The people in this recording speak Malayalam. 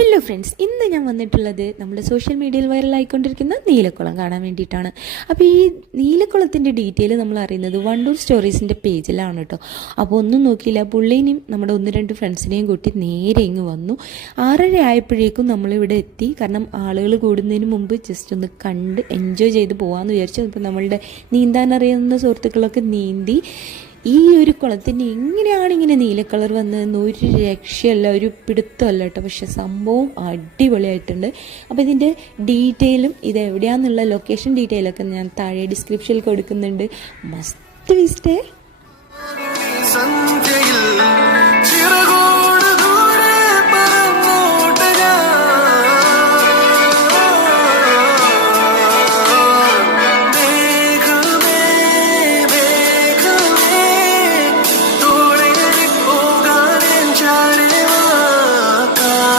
ഹലോ ഫ്രണ്ട്സ്, ഇന്ന് ഞാൻ വന്നിട്ടുള്ളത് നമ്മുടെ സോഷ്യൽ മീഡിയയിൽ വൈറലായിക്കൊണ്ടിരിക്കുന്ന നീലക്കുളം കാണാൻ വേണ്ടിയിട്ടാണ്. അപ്പോൾ ഈ നീലക്കുളത്തിൻ്റെ ഡീറ്റെയിൽ നമ്മൾ അറിയുന്നത് വണ്ടൂർ സ്റ്റോറീസിൻ്റെ പേജിലാണ് കേട്ടോ. അപ്പോൾ ഒന്നും നോക്കിയില്ല, പുള്ളീനെയും നമ്മുടെ 1-2 ഫ്രണ്ട്സിനെയും കൂട്ടി നേരെ ഇങ്ങ് വന്നു. 6:30 ആയപ്പോഴേക്കും നമ്മളിവിടെ എത്തി. കാരണം ആളുകൾ കൂടുന്നതിന് മുമ്പ് ജസ്റ്റ് ഒന്ന് കണ്ട് എൻജോയ് ചെയ്ത് പോകാമെന്ന് വിചാരിച്ചു. അപ്പോൾ നമ്മളുടെ നീന്താൻ അറിയുന്ന സുഹൃത്തുക്കളൊക്കെ നീന്തി. ഈ ഒരു കുളത്തിന് എങ്ങനെയാണ് ഇങ്ങനെ നീല കളർ വന്നതെന്ന് ഒരു രക്ഷയല്ല, ഒരു പിടുത്തമല്ല കേട്ടോ. പക്ഷെ സംഭവം അടിപൊളിയായിട്ടുണ്ട്. അപ്പോൾ ഇതിൻ്റെ ഡീറ്റെയിലും ഇത് എവിടെയാണെന്നുള്ള ലൊക്കേഷൻ ഡീറ്റെയിലൊക്കെ ഞാൻ താഴെ ഡിസ്ക്രിപ്ഷനിൽ കൊടുക്കുന്നുണ്ട്. Must visit.